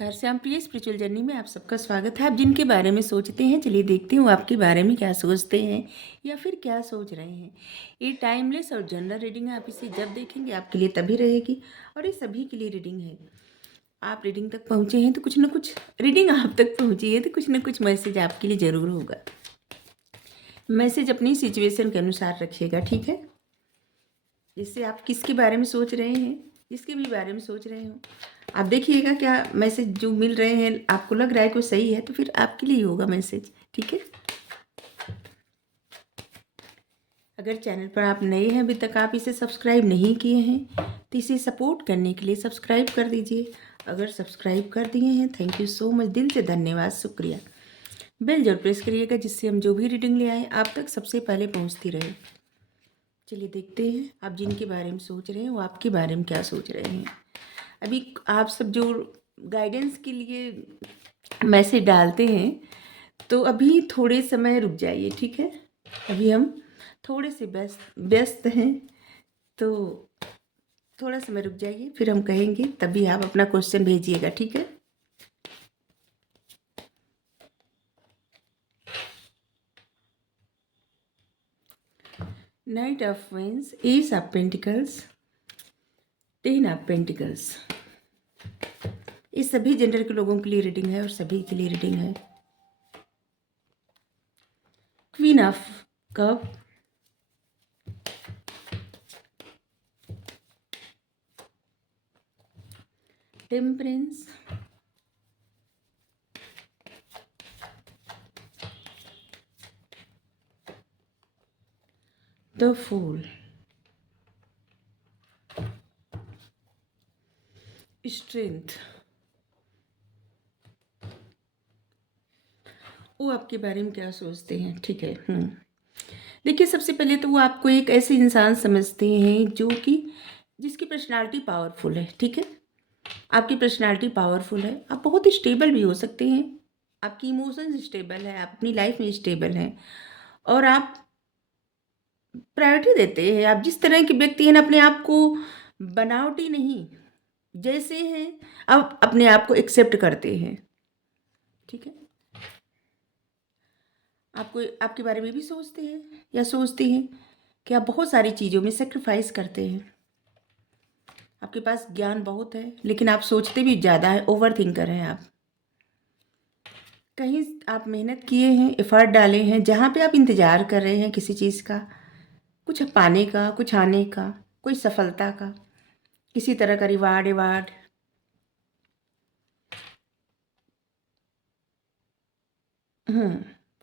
नमस्कार, श्याम प्रिय spiritual journey में आप सबका स्वागत है। आप जिनके बारे में सोचते हैं, चलिए देखते हूँ आपके बारे में क्या सोचते हैं या फिर क्या सोच रहे हैं। ये टाइमलेस और जनरल रीडिंग है। आप इसे जब देखेंगे आपके लिए तभी रहेगी और ये सभी के लिए रीडिंग है। आप रीडिंग तक पहुँचे हैं तो कुछ ना कुछ रीडिंग आप तक पहुँची है तो कुछ ना कुछ मैसेज आपके लिए ज़रूर होगा। मैसेज अपनी सिचुएशन के अनुसार रखिएगा, ठीक है। जिससे आप किसके बारे में सोच रहे हैं, जिसके भी बारे में सोच रहे हो, आप देखिएगा क्या मैसेज जो मिल रहे हैं आपको लग रहा है कि सही है तो फिर आपके लिए होगा मैसेज, ठीक है। अगर चैनल पर आप नए हैं, अभी तक आप इसे सब्सक्राइब नहीं किए हैं तो इसे सपोर्ट करने के लिए सब्सक्राइब कर दीजिए। अगर सब्सक्राइब कर दिए हैं, थैंक यू सो मच, दिल से धन्यवाद, शुक्रिया। बेल जरूर प्रेस करिएगा जिससे हम जो भी रीडिंग ले आए आप तक सबसे पहले पहुंचती रहे। चलिए देखते हैं आप जिनके बारे में सोच रहे हैं वो आपके बारे में क्या सोच रहे हैं। अभी आप सब जो गाइडेंस के लिए मैसेज डालते हैं तो अभी थोड़े समय रुक जाइए, ठीक है। अभी हम थोड़े से व्यस्त हैं तो थोड़ा समय रुक जाइए, फिर हम कहेंगे तभी आप अपना क्वेश्चन भेजिएगा, ठीक है। Knight of wands, ace of pentacles, 10 of pentacles. ये सभी जेंडर के लोगों के लिए रीडिंग है और सभी के लिए रीडिंग है। Queen of cup, temperance, the fool, strength. वो आपके बारे में क्या सोचते हैं, ठीक है। देखिए, सबसे पहले तो वो आपको एक ऐसे इंसान समझते हैं जो कि जिसकी पर्सनालिटी पावरफुल है, ठीक है। आपकी पर्सनालिटी पावरफुल है, आप बहुत स्टेबल भी हो सकते हैं, आपकी इमोशंस स्टेबल है, आप अपनी लाइफ में स्टेबल हैं और आप प्रायोरिटी देते हैं। आप जिस तरह के व्यक्ति हैं ना, अपने आप को बनावटी नहीं, जैसे हैं आप अपने आप को एक्सेप्ट करते हैं, ठीक है। आपको आपके बारे में भी सोचते हैं या सोचती हैं कि आप बहुत सारी चीज़ों में सेक्रीफाइस करते हैं। आपके पास ज्ञान बहुत है लेकिन आप सोचते भी ज़्यादा है, ओवर थिंकर हैं आप। कहीं आप मेहनत किए हैं, एफर्ट डाले हैं, जहाँ पे आप इंतज़ार कर रहे हैं किसी चीज़ का, कुछ पाने का, कुछ आने का, कोई सफलता का, किसी तरह का रिवार्ड एवार्ड।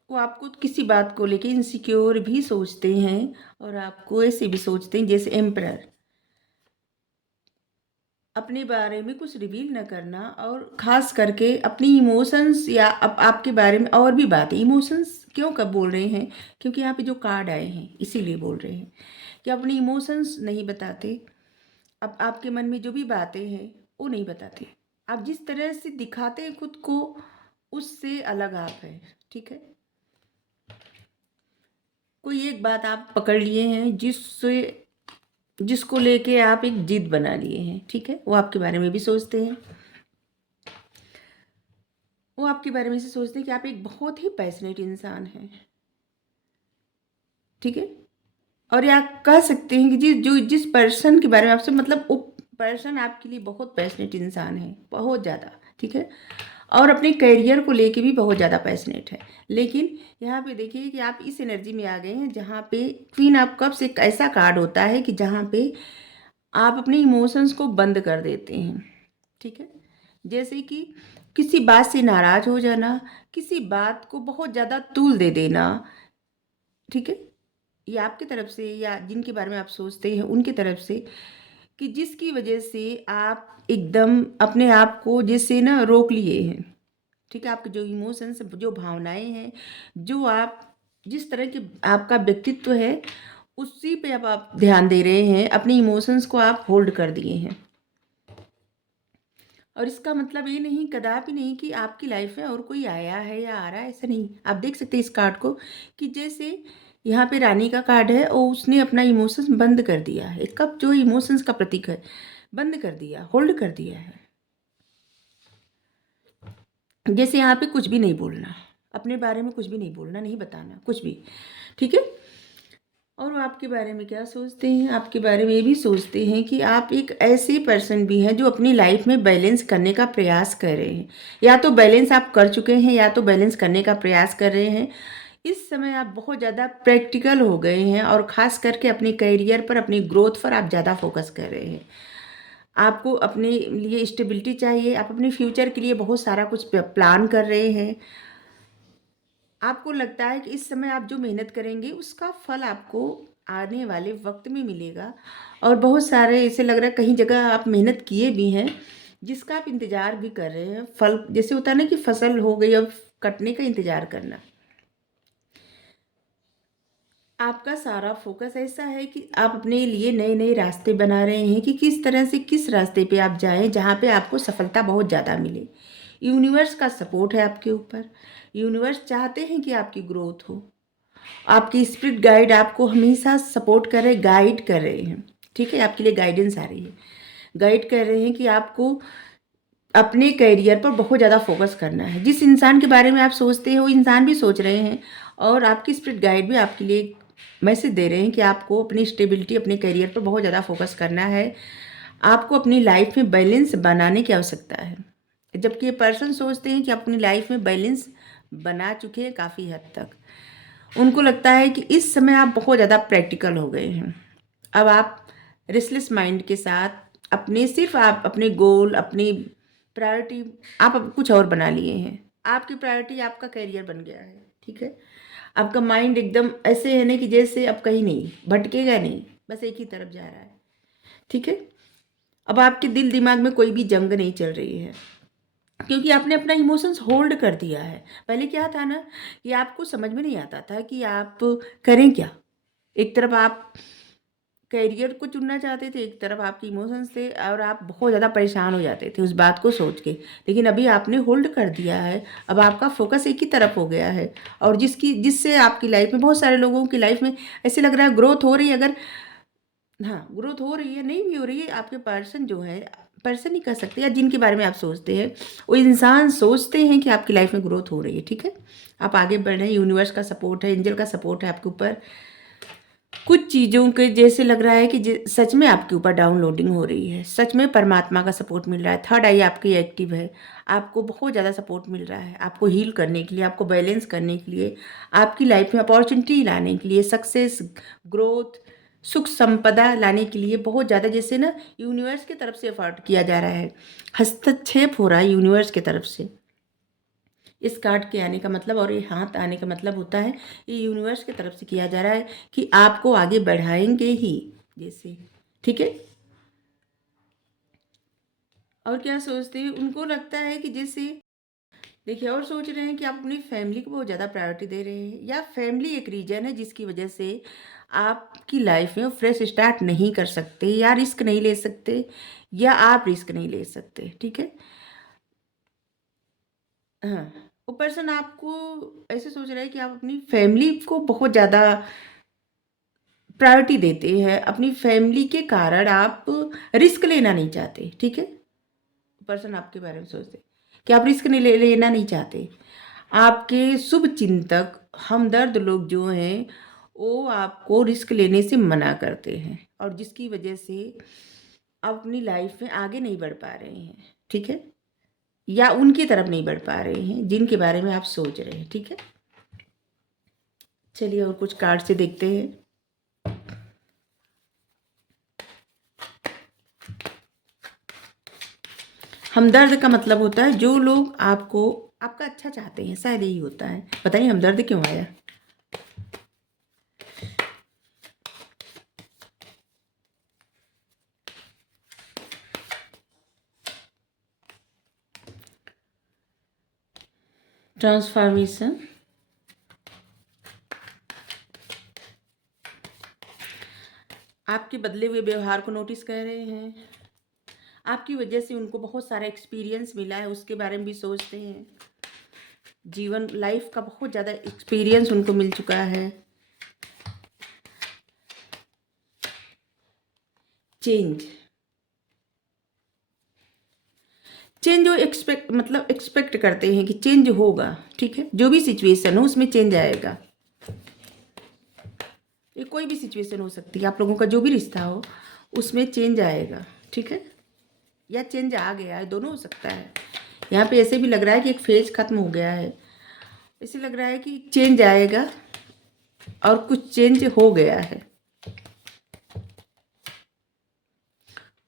वो आपको किसी बात को लेके इनसिक्योर भी सोचते हैं और आपको ऐसे भी सोचते हैं जैसे एम्परर। अपने बारे में कुछ रिवील न करना और ख़ास करके अपनी इमोशंस या आपके बारे में और भी बातें। इमोशंस क्यों कब बोल रहे हैं, क्योंकि यहाँ पे जो कार्ड आए हैं इसीलिए बोल रहे हैं कि अपनी इमोशंस नहीं बताते। अब आपके मन में जो भी बातें हैं वो नहीं बताते। आप जिस तरह से दिखाते हैं खुद को उससे अलग आप हैं, ठीक है। कोई एक बात आप पकड़ लिए हैं जिसको लेके आप एक जिद बना लिए हैं, ठीक है। वो आपके बारे में भी सोचते हैं, वो आपके बारे में से सोचते हैं कि आप एक बहुत ही पैशनेट इंसान हैं, ठीक है। और या कह सकते हैं कि जिस पर्सन के बारे में आपसे मतलब वो पर्सन आपके लिए बहुत पैशनेट इंसान है, बहुत ज़्यादा, ठीक है। और अपने करियर को लेके भी बहुत ज़्यादा पैशनेट है। लेकिन यहाँ पे देखिए कि आप इस एनर्जी में आ गए हैं जहाँ पे क्वीन ऑफ कप्स एक ऐसा कार्ड होता है कि जहाँ पे आप अपने इमोशंस को बंद कर देते हैं, ठीक है। जैसे कि किसी बात से नाराज़ हो जाना, किसी बात को बहुत ज़्यादा तूल दे देना, ठीक है। ये आपकी तरफ से या जिनके बारे में आप सोचते हैं उनकी तरफ से, कि जिसकी वजह से आप एकदम अपने आप को जैसे ना रोक लिए हैं, ठीक है। आपके जो इमोशंस, जो भावनाएं हैं, जो आप जिस तरह के आपका व्यक्तित्व है उसी पे अब आप ध्यान दे रहे हैं, अपने इमोशंस को आप होल्ड कर दिए हैं। और इसका मतलब ये नहीं, कदापि नहीं कि आपकी लाइफ में और कोई आया है या आ रहा है, ऐसा नहीं। आप देख सकते हैं इस कार्ड को कि जैसे यहाँ पे रानी का कार्ड है और उसने अपना इमोशंस बंद कर दिया है। कब जो इमोशंस का प्रतीक है, बंद कर दिया, होल्ड कर दिया है। जैसे यहाँ पे कुछ भी नहीं बोलना, अपने बारे में कुछ भी नहीं बोलना, नहीं बताना कुछ भी, ठीक है। और वो आपके बारे में क्या सोचते हैं, आपके बारे में ये भी सोचते हैं कि आप एक ऐसे पर्सन भी हैं जो अपनी लाइफ में बैलेंस करने का प्रयास कर रहे हैं, या तो बैलेंस आप कर चुके हैं या तो बैलेंस करने का प्रयास कर रहे हैं। इस समय आप बहुत ज़्यादा प्रैक्टिकल हो गए हैं और ख़ास करके अपने करियर पर, अपनी ग्रोथ पर आप ज़्यादा फोकस कर रहे हैं। आपको अपने लिए स्टेबिलिटी चाहिए, आप अपने फ्यूचर के लिए बहुत सारा कुछ प्लान कर रहे हैं। आपको लगता है कि इस समय आप जो मेहनत करेंगे उसका फल आपको आने वाले वक्त में मिलेगा, और बहुत सारे ऐसे लग रहा है कहीं जगह आप मेहनत किए भी हैं जिसका आप इंतज़ार भी कर रहे हैं, फल जैसे होता है ना कि फसल हो गई अब कटने का इंतज़ार करना। आपका सारा फोकस ऐसा है कि आप अपने लिए नए नए रास्ते बना रहे हैं कि किस तरह से किस रास्ते पे आप जाएं जहाँ पे आपको सफलता बहुत ज़्यादा मिले। यूनिवर्स का सपोर्ट है आपके ऊपर, यूनिवर्स चाहते हैं कि आपकी ग्रोथ हो, आपकी स्पिरिट गाइड आपको हमेशा सपोर्ट कर रहे, गाइड कर रहे हैं, ठीक है। आपके लिए गाइडेंस आ रही है, गाइड कर रहे हैं कि आपको अपने करियर पर बहुत ज़्यादा फोकस करना है। जिस इंसान के बारे में आप सोचते हैं वो इंसान भी सोच रहे हैं, और आपकी स्पिरिट गाइड भी आपके लिए मैसेज दे रहे हैं कि आपको अपनी स्टेबिलिटी, अपने करियर पर बहुत ज़्यादा फोकस करना है। आपको अपनी लाइफ में बैलेंस बनाने की आवश्यकता है, जबकि ये पर्सन सोचते हैं कि आप अपनी लाइफ में बैलेंस बना चुके हैं काफ़ी हद तक। उनको लगता है कि इस समय आप बहुत ज़्यादा प्रैक्टिकल हो गए हैं। अब आप रेस्टलेस माइंड के साथ अपने, सिर्फ आप अपने गोल, अपनी प्रायोरिटी आप अब कुछ और बना लिए हैं। आपकी प्रायोरिटी आपका करियर बन गया है, ठीक है। आपका माइंड एकदम ऐसे है ना कि जैसे अब कहीं नहीं भटकेगा, नहीं, बस एक ही तरफ जा रहा है, ठीक है। अब आपके दिल दिमाग में कोई भी जंग नहीं चल रही है, क्योंकि आपने अपना इमोशंस होल्ड कर दिया है। पहले क्या था ना कि आपको समझ में नहीं आता था कि आप करें क्या। एक तरफ आप करियर को चुनना चाहते थे, एक तरफ आपके इमोशंस थे, और आप बहुत ज़्यादा परेशान हो जाते थे उस बात को सोच के। लेकिन अभी आपने होल्ड कर दिया है, अब आपका फोकस एक ही तरफ हो गया है, और जिससे आपकी लाइफ में, बहुत सारे लोगों की लाइफ में ऐसे लग रहा है ग्रोथ हो रही है। अगर हाँ, ग्रोथ हो रही है, नहीं भी हो रही है, आपके पर्सन जो है, पर्सन ही कह सकते हैं, या जिनके बारे में आप सोचते हैं वो इंसान सोचते हैं कि आपकी लाइफ में ग्रोथ हो रही है, ठीक है। आप आगे बढ़ रहे हैं, यूनिवर्स का सपोर्ट है, एंजल का सपोर्ट है आपके ऊपर। कुछ चीज़ों के जैसे लग रहा है कि सच में आपके ऊपर डाउनलोडिंग हो रही है, सच में परमात्मा का सपोर्ट मिल रहा है। थर्ड आई आपकी एक्टिव है, आपको बहुत ज़्यादा सपोर्ट मिल रहा है, आपको हील करने के लिए, आपको बैलेंस करने के लिए, आपकी लाइफ में अपॉर्चुनिटी लाने के लिए, सक्सेस, ग्रोथ, सुख संपदा लाने के लिए बहुत ज़्यादा, जैसे ना यूनिवर्स की तरफ से एफर्ट किया जा रहा है, हस्तक्षेप हो रहा है यूनिवर्स की तरफ से। इस कार्ड के आने का मतलब और ये हाथ आने का मतलब होता है ये यूनिवर्स की तरफ से किया जा रहा है कि आपको आगे बढ़ाएंगे ही, जैसे, ठीक है। और क्या सोचते हैं, उनको लगता है कि जैसे, देखिए, और सोच रहे हैं कि आप अपनी फैमिली को बहुत ज़्यादा प्रायोरिटी दे रहे हैं, या फैमिली एक रीजन है जिसकी वजह से आपकी लाइफ में फ्रेश स्टार्ट नहीं कर सकते, या रिस्क नहीं ले सकते, या आप रिस्क नहीं ले सकते, ठीक है। हाँ, वो पर्सन आपको ऐसे सोच रहा है कि आप अपनी फैमिली को बहुत ज़्यादा प्रायोरिटी देते हैं, अपनी फैमिली के कारण आप रिस्क लेना नहीं चाहते, ठीक है। पर्सन आपके बारे में सोचते कि आप रिस्क नहीं लेना नहीं चाहते। आपके शुभ चिंतक, हमदर्द लोग जो हैं वो आपको रिस्क लेने से मना करते हैं, और जिसकी वजह से आप अपनी लाइफ में आगे नहीं बढ़ पा रहे हैं, ठीक है, या उनकी तरफ नहीं बढ़ पा रहे हैं जिनके बारे में आप सोच रहे हैं, ठीक है। चलिए और कुछ कार्ड से देखते हैं। हमदर्द का मतलब होता है जो लोग आपको, आपका अच्छा चाहते हैं, शायद यही होता है। बताइए हमदर्द क्यों आया। ट्रांसफॉर्मेशन, आपके बदले हुए व्यवहार को नोटिस कर रहे हैं, आपकी वजह से उनको बहुत सारा एक्सपीरियंस मिला है उसके बारे में भी सोचते हैं। जीवन, लाइफ का बहुत ज़्यादा एक्सपीरियंस उनको मिल चुका है। चेंज, चेंज वो एक्सपेक्ट करते हैं कि चेंज होगा, ठीक है। जो भी सिचुएशन हो उसमें चेंज आएगा। ये कोई भी सिचुएशन हो सकती है, आप लोगों का जो भी रिश्ता हो उसमें चेंज आएगा, ठीक है, या चेंज आ गया है, दोनों हो सकता है। यहाँ पे ऐसे भी लग रहा है कि एक फेज खत्म हो गया है, ऐसे लग रहा है कि चेंज आएगा और कुछ चेंज हो गया है।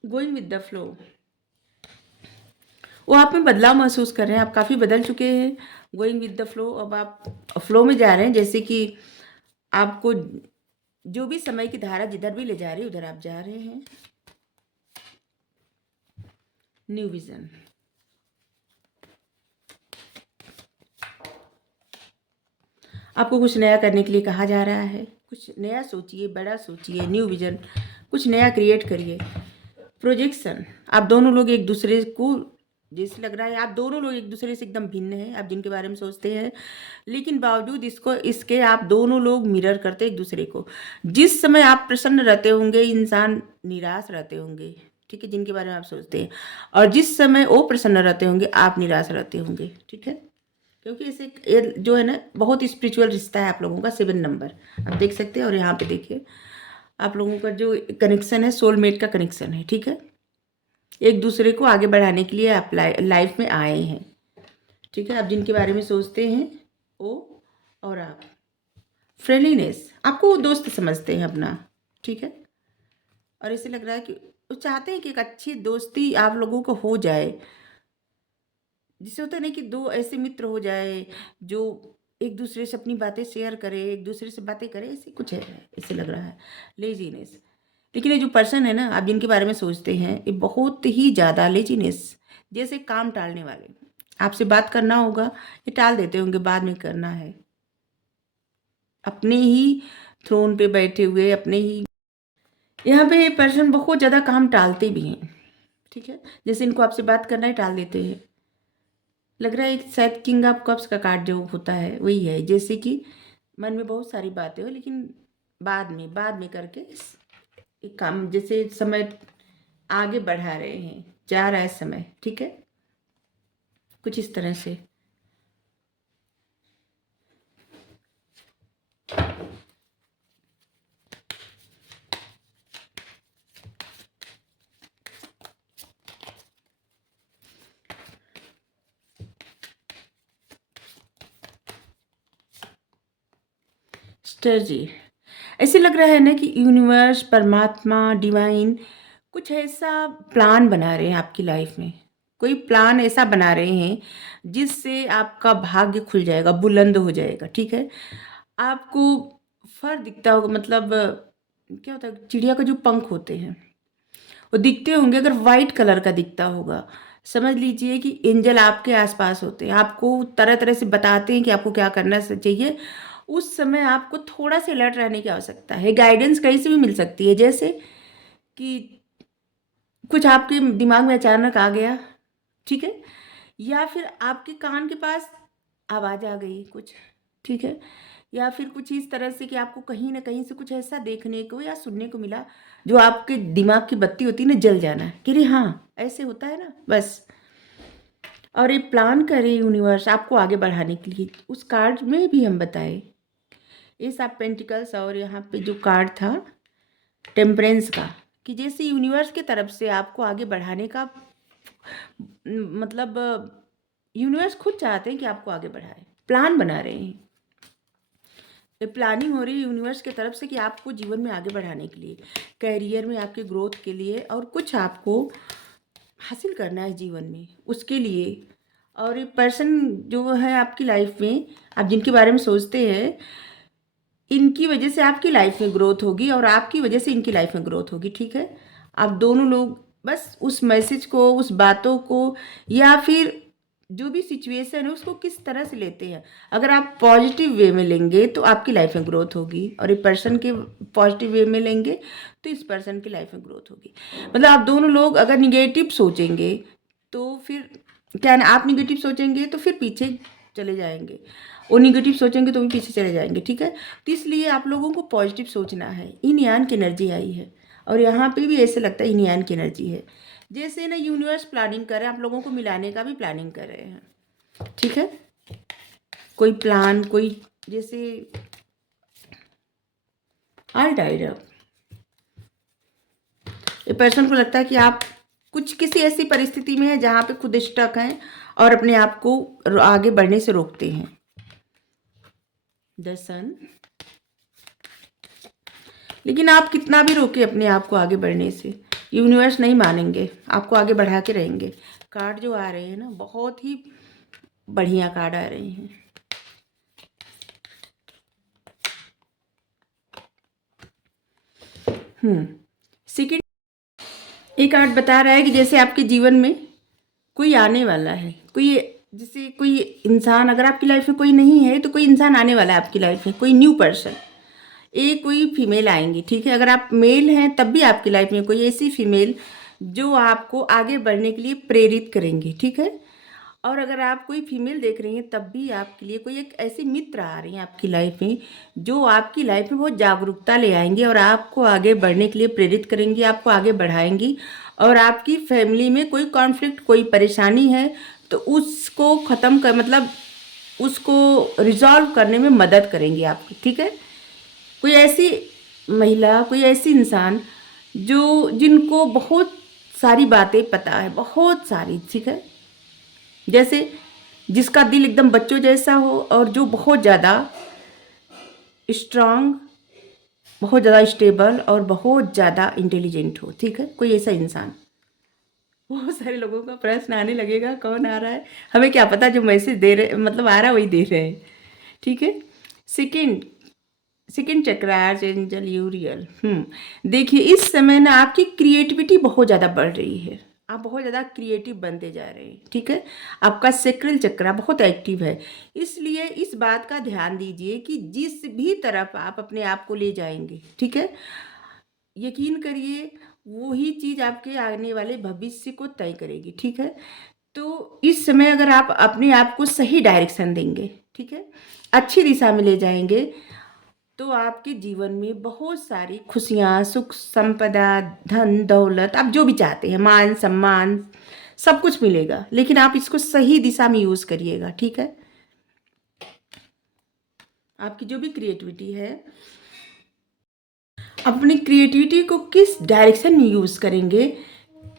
गोइंग विद द फ्लो, वो आप में बदलाव महसूस कर रहे हैं, आप काफ़ी बदल चुके हैं। गोइंग विद द फ्लो, अब आप फ्लो में जा रहे हैं, जैसे कि आपको जो भी समय की धारा जिधर भी ले जा रही है उधर आप जा रहे हैं। न्यू विजन, आपको कुछ नया करने के लिए कहा जा रहा है, कुछ नया सोचिए, बड़ा सोचिए, न्यू विजन, कुछ नया क्रिएट करिए। प्रोजेक्शन, आप दोनों लोग एक दूसरे को, जैसे लग रहा है आप दोनों लोग एक दूसरे से एकदम भिन्न हैं, आप जिनके बारे में सोचते हैं, लेकिन बावजूद इसके आप दोनों लोग मिरर करते एक दूसरे को। जिस समय आप प्रसन्न रहते होंगे इंसान निराश रहते होंगे, ठीक है, जिनके बारे में आप सोचते हैं, और जिस समय वो प्रसन्न रहते होंगे आप निराश रहते होंगे, ठीक है। क्योंकि ऐसे जो है ना बहुत स्पिरिचुअल रिश्ता है आप लोगों का। 7 नंबर आप देख सकते हैं, और यहाँ पे देखिए आप लोगों का जो कनेक्शन है सोलमेट का कनेक्शन है, ठीक है। एक दूसरे को आगे बढ़ाने के लिए आप लाइफ में आए हैं, ठीक है। आप जिनके बारे में सोचते हैं वो और आप, फ्रेंडलीनेस, आपको वो दोस्त समझते हैं अपना, ठीक है। और ऐसे लग रहा है कि वो चाहते हैं कि एक अच्छी दोस्ती आप लोगों को हो जाए, जिससे होता है ना कि दो ऐसे मित्र हो जाए जो एक दूसरे से अपनी बातें शेयर करे, एक दूसरे से बातें करे, ऐसे कुछ है, ऐसे लग रहा है। लेजीनेस, लेकिन ये जो पर्सन है ना आप जिनके बारे में सोचते हैं ये बहुत ही ज़्यादा लेजीनेस, जैसे काम टालने वाले, आपसे बात करना होगा ये टाल देते होंगे, बाद में करना है, अपने ही थ्रोन पे बैठे हुए, अपने ही यहाँ पे ये पर्सन बहुत ज़्यादा काम टालते भी हैं, ठीक है। जैसे इनको आपसे बात करना ही टाल देते हैं। लग रहा है शायद किंग ऑफ कप्स का कार्ड जो होता है वही है, जैसे कि मन में बहुत सारी बातें हो लेकिन बाद में करके एक काम, जैसे समय आगे बढ़ा रहे हैं, जा रहा है समय, ठीक है, कुछ इस तरह से। स्ट्रेटजी, ऐसे लग रहा है ना कि यूनिवर्स, परमात्मा, डिवाइन कुछ ऐसा प्लान बना रहे हैं आपकी लाइफ में, कोई प्लान ऐसा बना रहे हैं जिससे आपका भाग्य खुल जाएगा, बुलंद हो जाएगा, ठीक है। आपको फर दिखता होगा, मतलब क्या होता है, चिड़िया का जो पंख होते हैं वो दिखते होंगे, अगर वाइट कलर का दिखता होगा समझ लीजिए कि एंजल आपके आसपास होते हैं, आपको तरह तरह से बताते हैं कि आपको क्या करना चाहिए। उस समय आपको थोड़ा सा अलर्ट रहने की आवश्यकता है। गाइडेंस कहीं से भी मिल सकती है, जैसे कि कुछ आपके दिमाग में अचानक आ गया, ठीक है, या फिर आपके कान के पास आवाज़ आ गई कुछ, ठीक है, या फिर कुछ इस तरह से कि आपको कहीं ना कहीं से कुछ ऐसा देखने को या सुनने को मिला जो आपके दिमाग की बत्ती होती है ना जल जाना कि अरे हाँ ऐसे होता है ना, बस। और ये प्लान करे यूनिवर्स आपको आगे बढ़ाने के लिए, उस कार्ड में भी हम बताए इस आप पेंटिकल्स, और यहाँ पे जो कार्ड था टेम्परेंस का, कि जैसे यूनिवर्स की तरफ से आपको आगे बढ़ाने का मतलब यूनिवर्स खुद चाहते हैं कि आपको आगे बढ़ाए, प्लान बना रहे हैं, ये प्लानिंग हो रही है यूनिवर्स की तरफ से कि आपको जीवन में आगे बढ़ाने के लिए, करियर में आपके ग्रोथ के लिए, और कुछ आपको हासिल करना है जीवन में उसके लिए। और ये पर्सन जो है आपकी लाइफ में, आप जिनके बारे में सोचते हैं, इनकी वजह से आपकी लाइफ में ग्रोथ होगी और आपकी वजह से इनकी लाइफ में ग्रोथ होगी, ठीक है। आप दोनों लोग बस उस मैसेज को, उस बातों को, या फिर जो भी सिचुएशन है उसको किस तरह से लेते हैं। अगर आप पॉजिटिव वे में लेंगे तो आपकी लाइफ में ग्रोथ होगी, और एक पर्सन के पॉजिटिव वे में लेंगे तो इस पर्सन की लाइफ में ग्रोथ होगी। मतलब आप दोनों लोग अगर निगेटिव सोचेंगे तो फिर क्या ना, आप निगेटिव सोचेंगे तो फिर पीछे चले जाएंगे, और निगेटिव सोचेंगे तो भी पीछे चले जाएंगे, ठीक है। तो इसलिए आप लोगों को पॉजिटिव सोचना है। इन यान की एनर्जी आई है, और यहाँ पे भी ऐसे लगता है yin की एनर्जी है, जैसे ना यूनिवर्स प्लानिंग कर रहे हैं, आप लोगों को मिलाने का भी प्लानिंग कर रहे हैं, ठीक है। कोई प्लान, कोई जैसे ऑल टाइड अप, ये पर्सन को लगता है कि आप कुछ किसी ऐसी परिस्थिति में है जहाँ पे खुद स्टक हैं और अपने आप को आगे बढ़ने से रोकते हैं। द सन, लेकिन आप कितना भी रोके अपने आप को आगे बढ़ने से, यूनिवर्स नहीं मानेंगे, आपको आगे बढ़ा के रहेंगे। कार्ड जो आ रहे हैं ना, बहुत ही बढ़िया कार्ड आ रहे हैं। सेकेंड, एक कार्ड बता रहा है कि जैसे आपके जीवन में कोई आने वाला है, कोई जैसे कोई इंसान, अगर आपकी लाइफ में कोई नहीं है तो कोई इंसान आने वाला है आपकी लाइफ में, कोई न्यू पर्सन, एक कोई फीमेल आएंगी, ठीक है। अगर आप मेल हैं तब भी आपकी लाइफ में कोई ऐसी फीमेल जो आपको आगे बढ़ने के लिए प्रेरित करेंगी, ठीक है। और अगर आप कोई फीमेल देख रही हैं तब भी आपके लिए कोई एक ऐसी मित्र आ रही हैं आपकी लाइफ में जो आपकी लाइफ में बहुत जागरूकता ले आएंगी और आपको आगे बढ़ने के लिए प्रेरित करेंगी, आपको आगे बढ़ाएंगी। और आपकी फैमिली में कोई कॉन्फ्लिक्ट, कोई परेशानी है तो उसको ख़त्म कर, मतलब उसको रिजॉल्व करने में मदद करेंगी आपकी, ठीक है। कोई ऐसी महिला, कोई ऐसी इंसान जिनको बहुत सारी बातें पता है, बहुत सारी, ठीक है। जैसे जिसका दिल एकदम बच्चों जैसा हो और जो बहुत ज़्यादा स्ट्रांग, बहुत ज़्यादा स्टेबल और बहुत ज़्यादा इंटेलिजेंट हो, ठीक है। कोई ऐसा इंसान। बहुत सारे लोगों का प्रश्न आने लगेगा कौन आ रहा है, हमें क्या पता, जो मैसेज दे रहे मतलब आ रहा है वही दे रहे हैं, ठीक है। सेकेंड चक्र, आर्च एंजल यूरियल। देखिए इस समय ना आपकी क्रिएटिविटी बहुत ज़्यादा बढ़ रही है, आप बहुत ज़्यादा क्रिएटिव बनते जा रहे हैं, ठीक है। आपका सेक्रल चक्र बहुत एक्टिव है, इसलिए इस बात का ध्यान दीजिए कि जिस भी तरफ आप अपने आप को ले जाएंगे, ठीक है, यकीन करिए वही चीज़ आपके आने वाले भविष्य को तय करेगी, ठीक है। तो इस समय अगर आप अपने आप को सही डायरेक्शन देंगे, ठीक है, अच्छी दिशा में ले जाएंगे, तो आपके जीवन में बहुत सारी खुशियाँ, सुख, संपदा, धन दौलत, आप जो भी चाहते हैं, मान सम्मान, सब कुछ मिलेगा। लेकिन आप इसको सही दिशा में यूज़ करिएगा, ठीक है। आपकी जो भी क्रिएटिविटी है, अपनी क्रिएटिविटी को किस डायरेक्शन में यूज़ करेंगे,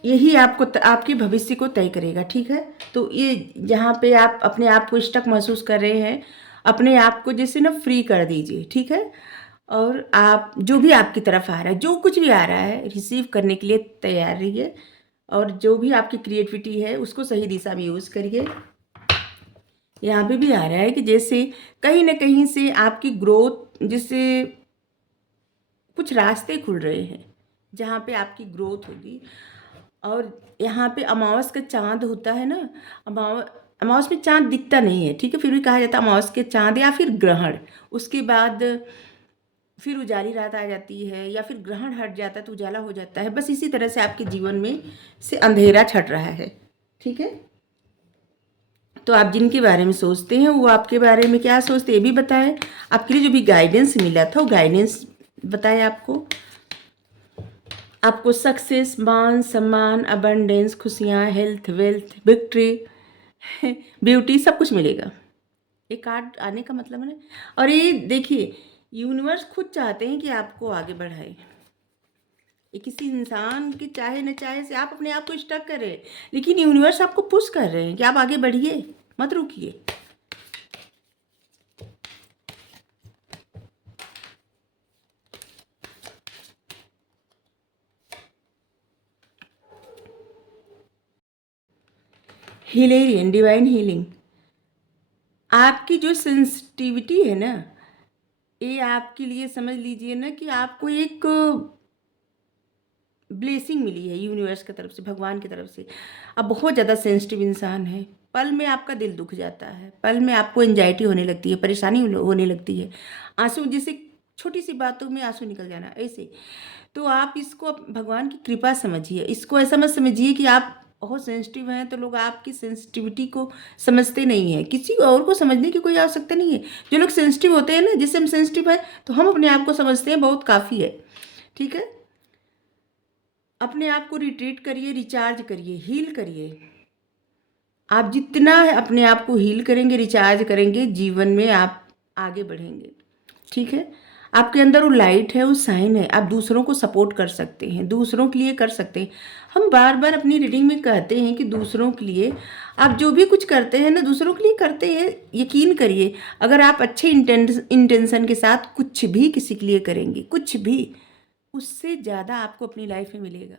यही आपको आपके भविष्य को तय करेगा, ठीक है। तो ये जहाँ पे आप अपने आप को स्टक महसूस कर रहे हैं, अपने आप को जैसे ना फ्री कर दीजिए, ठीक है। और आप जो भी आपकी तरफ आ रहा है, जो कुछ भी आ रहा है, रिसीव करने के लिए तैयार रहिए। और जो भी आपकी क्रिएटिविटी है उसको सही दिशा में यूज़ करिए। यहाँ पे भी आ रहा है कि जैसे कहीं ना कहीं से आपकी ग्रोथ, जिससे कुछ रास्ते खुल रहे हैं जहाँ पे आपकी ग्रोथ होगी। और यहाँ पे अमावस का चांद होता है ना, अमावस में चांद दिखता नहीं है, ठीक है, फिर भी कहा जाता है अमावस के चांद या फिर ग्रहण, उसके बाद फिर उजाली रात आ जाती है या फिर ग्रहण हट जाता है तो उजाला हो जाता है। बस इसी तरह से आपके जीवन में से अंधेरा छट रहा है, ठीक है। तो आप जिनके बारे में सोचते हैं वो आपके बारे में क्या सोचते हैं ये भी बताएं। आपके लिए जो भी गाइडेंस मिला था वो गाइडेंस बताएं आपको सक्सेस, मान सम्मान, अबंडेंस, खुशियाँ, हेल्थ, वेल्थ, विक्ट्री, ब्यूटी, सब कुछ मिलेगा। ये कार्ड आने का मतलब है ना। और ये देखिए यूनिवर्स खुद चाहते हैं कि आपको आगे बढ़ाए। ये किसी इंसान की चाहे न चाहे से आप अपने आप को स्टक कर रहे हैं, लेकिन यूनिवर्स आपको पुश कर रहे हैं कि आप आगे बढ़िए, मत रुकिए। हिलेरियन, डिवाइन हीलिंग। आपकी जो सेंसिटिविटी है ना, ये आपके लिए समझ लीजिए ना कि आपको एक ब्लेसिंग मिली है यूनिवर्स की तरफ से, भगवान की तरफ से। आप बहुत ज़्यादा सेंसिटिव इंसान है, पल में आपका दिल दुख जाता है, पल में आपको एंजाइटी होने लगती है, परेशानी होने लगती है, आंसू, जैसे छोटी सी बातों में आंसू निकल जाना ऐसे। तो आप इसको भगवान की कृपा समझिए, इसको ऐसा मत समझिए कि आप बहुत सेंसिटिव हैं तो लोग आपकी सेंसिटिविटी को समझते नहीं हैं। किसी और को समझने की कोई आवश्यकता नहीं है। जो लोग सेंसिटिव होते हैं ना, जिससे हम सेंसिटिव हैं तो हम अपने आप को समझते हैं बहुत काफ़ी है, ठीक है। अपने आप को रिट्रीट करिए, रिचार्ज करिए, हील करिए। आप जितना अपने आप को हील करेंगे, रिचार्ज करेंगे, जीवन में आप आगे बढ़ेंगे। ठीक है, आपके अंदर वो लाइट है, वो साइन है, आप दूसरों को सपोर्ट कर सकते हैं, दूसरों के लिए कर सकते हैं। हम बार बार अपनी रीडिंग में कहते हैं कि दूसरों के लिए आप जो भी कुछ करते हैं ना, दूसरों के लिए करते हैं। यकीन करिए, अगर आप अच्छे इंटेंशन के साथ कुछ भी किसी के लिए करेंगे, कुछ भी, उससे ज़्यादा आपको अपनी लाइफ में मिलेगा।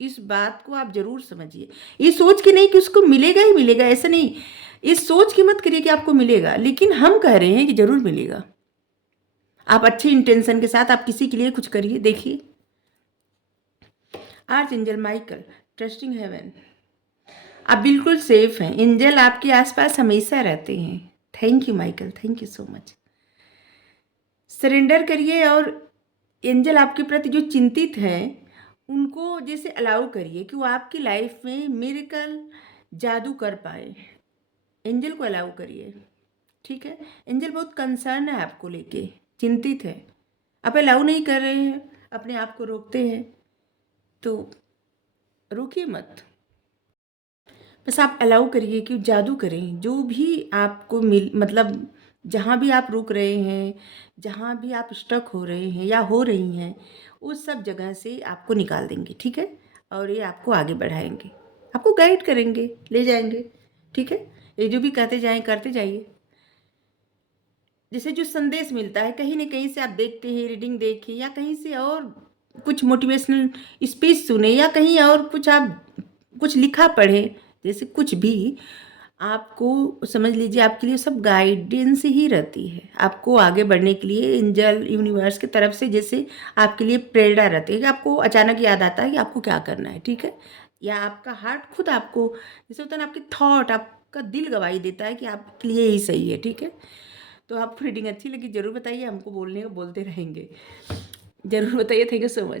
इस बात को आप जरूर समझिए। ये सोच के नहीं कि उसको मिलेगा ही मिलेगा, ऐसा नहीं। इस सोच के मत करिए कि आपको मिलेगा, लेकिन हम कह रहे हैं कि जरूर मिलेगा। आप अच्छे इंटेंशन के साथ आप किसी के लिए कुछ करिए, देखिए। Archangel Michael, trusting heaven, आप बिल्कुल सेफ हैं। एंजल आपके आसपास हमेशा रहते हैं। Thank you Michael, thank you so much. Surrender करिए और एंजल आपके प्रति जो चिंतित हैं उनको जैसे अलाउ करिए कि वो आपकी लाइफ में मिरेकल जादू कर पाए। एंजल को अलाउ करिए, ठीक है। एंजल बहुत कंसर्न है आपको लेके, चिंतित है। आप अलाउ नहीं कर रहे हैं, अपने आप को रोकते हैं, तो रोकिए मत। बस आप अलाउ करिए कि जादू करें। जो भी आपको मतलब जहाँ भी आप रुक रहे हैं, जहाँ भी आप स्टक हो रहे हैं या हो रही हैं, उस सब जगह से आपको निकाल देंगे, ठीक है। और ये आपको आगे बढ़ाएंगे, आपको गाइड करेंगे, ले जाएंगे, ठीक है। ये जो भी कहते जाएं करते जाइए। जैसे जो संदेश मिलता है कहीं ना कहीं से, आप देखते हैं, रीडिंग देखें या कहीं से और कुछ मोटिवेशनल स्पीच सुने या कहीं और कुछ आप कुछ लिखा पढ़ें, जैसे कुछ भी, आपको समझ लीजिए आपके लिए सब गाइडेंस ही रहती है। आपको आगे बढ़ने के लिए एंजल यूनिवर्स की तरफ से जैसे आपके लिए प्रेरणा रहती है कि आपको अचानक याद आता है कि आपको क्या करना है, ठीक है। या आपका हार्ट खुद आपको जैसे होता है ना, आपकी थॉट, आपका दिल गवाही देता है कि आपके लिए ही सही है, ठीक है। तो आपको रीडिंग अच्छी लगी जरूर बताइए, हमको बोलने को बोलते रहेंगे, जरूर बताइए। Thank you so much.